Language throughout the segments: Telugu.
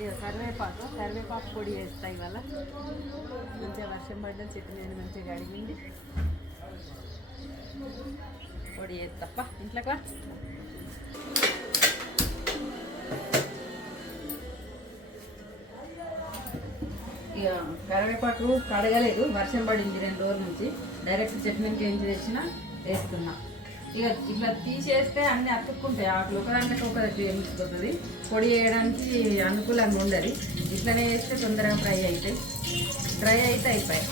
ఇక కరివేపాకు కరివేపాకు పొడి వేస్తాయి ఇవాళ. మంచిగా వర్షం పడ్డ చెట్టు నేను మంచిగా అడిగింది పొడి వేస్తప్ప ఇంట్లో ఇక కరివేపాకు కడగలేదు వర్షం పడింది రెండు రోజుల నుంచి. డైరెక్ట్ చెట్టు నుంచి ఏం చేసినా వేస్తున్నా. ఇక ఇట్లా తీసేస్తే అన్ని అతుక్కుంటాయి. ఆకులు ఒకదానికి ఒకటి ఎంచుకుంటుంది పొడి వేయడానికి అనుకూలంగా ఉండదు. ఇట్లనే వేస్తే తొందరగా ఫ్రై అవుతాయి డ్రై అయితే అయిపోయాయి.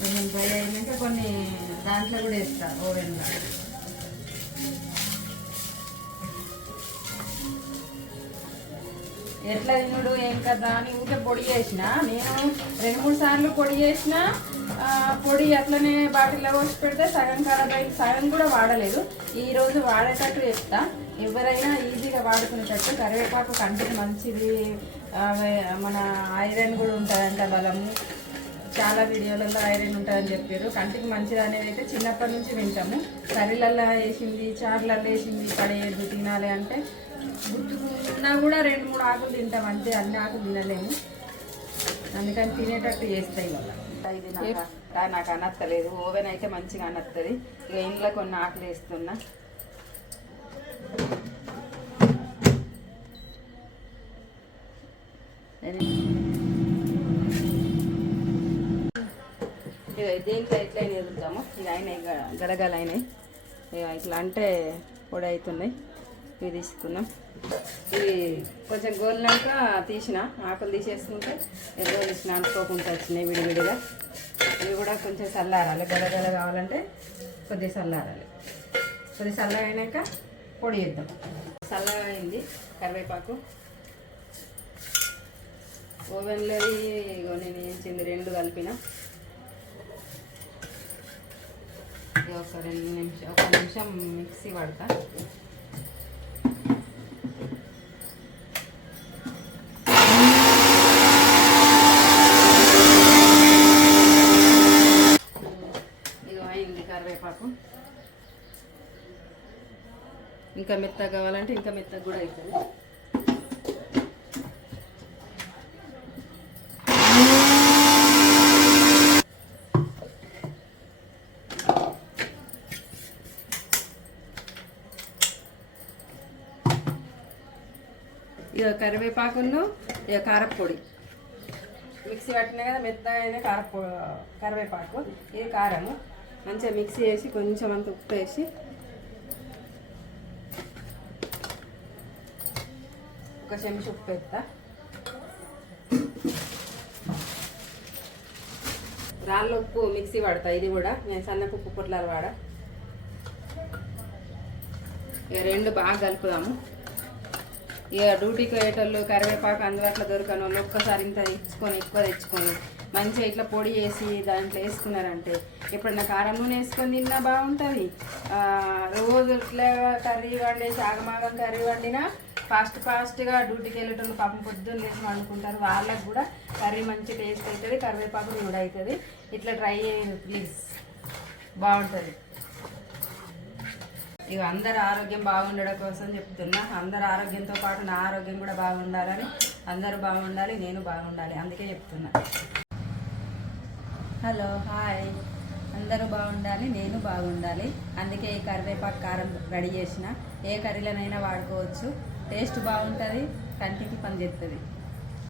కొంచెం ఫ్రై అయినాక కొన్ని దాంట్లో కూడా వేస్తా ఓవెన్లో. ఎట్లా తినుడు ఏం కదా అని ఊరికే పొడి చేసిన. నేను రెండు మూడు సార్లు పొడి చేసిన. పొడి అట్లనే బాటిల్లో పోసి పెడితే సగం ఖరాబ్ అయింది. సగం కూడా వాడలేదు. ఈ రోజు వాడేటట్టు చెప్తా. ఎవరైనా ఈజీగా వాడుకునేటట్టు కరివేపాకు కంటికి మంచిది. మన ఐరన్ కూడా ఉంటుందంట బలము. చాలా వీడియోలలో ఐరన్ ఉంటుందని చెప్పారు. కంటికి మంచిది అనేది అయితే చిన్నప్పటి నుంచి వింటాము. కర్రీలల్లో వేసింది చారులలో వేసింది పడేయద్దు తినాలి అంటే గుర్తుకున్నా కూడా రెండు మూడు ఆకులు తింటాం అంతే అన్ని ఆకులు తినలేము. అందుకని తినేటట్టు చేస్తాయి ఇది నాకు నాకు అనత్తలేదు ఓవెన్ అయితే మంచిగా అనత్తది ఇక ఇంట్లో కొన్ని ఆకులు వేస్తున్నా. ఇక దేంట్లో ఎట్లా ఎదుగుతాము ఇక అయినాయి గడగలు అయినాయి. ఇక ఇట్లా అంటే పొడి అవుతున్నాయి ఇవి తీసుకున్నాం. ఇవి కొంచెం గోలినాక తీసిన ఆకులు తీసేసుకుంటే ఎదురు తీసిన అనుకోకుండా వచ్చినాయి విడివిడిగా. ఇవి కూడా కొంచెం చల్లారాలి. గడగడ కావాలంటే కొద్దిగా చల్లారాలి. కొద్దిగా చల్లగా పొడి వేద్దాం చల్లగా అయింది కరివేపాకు. ఓవెన్లో ఇగో నేను ఏంచింది రెండు కలిపిన. ఇది ఒక రెండు నిమిషం ఒక నిమిషం మిక్సీ పడతా. ఇది అయింది కరివేపాకు. ఇంకా మెత్తగా కావాలంటే ఇంకా మెత్తగా కూడా అవుతుంది ఇక కరివేపాకును ఇక కారపొడి మిక్సీ పట్టినా కదా మెత్తగా అయిన కారపొ కరివేపాకు ఇది కారము. మంచిగా మిక్సీ వేసి కొంచెం అంత ఉప్పు వేసి. ఒక చెంచా ఉప్పు వేస్తా. రాళ్ళ ఉప్పు మిక్సీ పడతా ఇది కూడా. నేను సన్నపు ఉప్పు పొట్లాలు వాడ. ఇక రెండు బాగా కలుపుదాము. ఇక డ్యూటీకి పోయేటోళ్ళు కరివేపాకు అందుబాటులో దొరకని వాళ్ళు ఒక్కసారి ఇంత తెచ్చుకొని ఎక్కువ తెచ్చుకొని మంచిగా ఇట్లా పొడి వేసి దాంట్లో వేసుకున్నారంటే ఎప్పుడన్నా కారం నూనె వేసుకొని తిన్నా బాగుంటుంది. రోజు ఇట్లా కర్రీ వండేసి ఆగమాగం కర్రీ వండినా ఫాస్ట్ ఫాస్ట్గా డ్యూటీకి వెళ్ళేటోళ్ళు పాపం పొద్దున్న లేచి వండుకుంటారు. వాళ్ళకు కూడా కర్రీ మంచి టేస్ట్ అవుతుంది కరివేపాకు కూడా అవుతుంది. ఇట్లా ట్రై చేయండి ప్లీజ్ బాగుంటుంది. ఇక అందరు ఆరోగ్యం బాగుండడం కోసం చెప్తున్నా. అందరు ఆరోగ్యంతో పాటు నా ఆరోగ్యం కూడా బాగుండాలని అందరూ బాగుండాలి నేను బాగుండాలి అందుకే చెప్తున్నా. Hello hi. అందరూ బాగుండాలి నేను బాగుండాలి అందుకే ఈ కరివేపాకు కారం రెడీ చేసిన. ఏ కర్రీలనైనా వాడుకోవచ్చు. టేస్ట్ బాగుంటుంది కంటికి పని చేస్తుంది